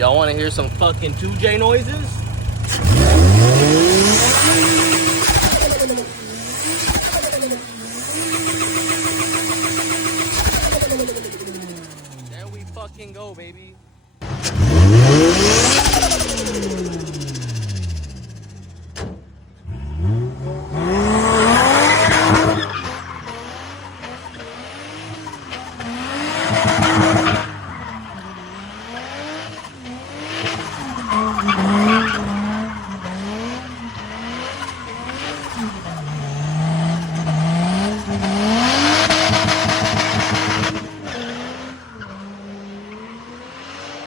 Y'all want to hear some fucking 2J noises? There we fucking go, baby.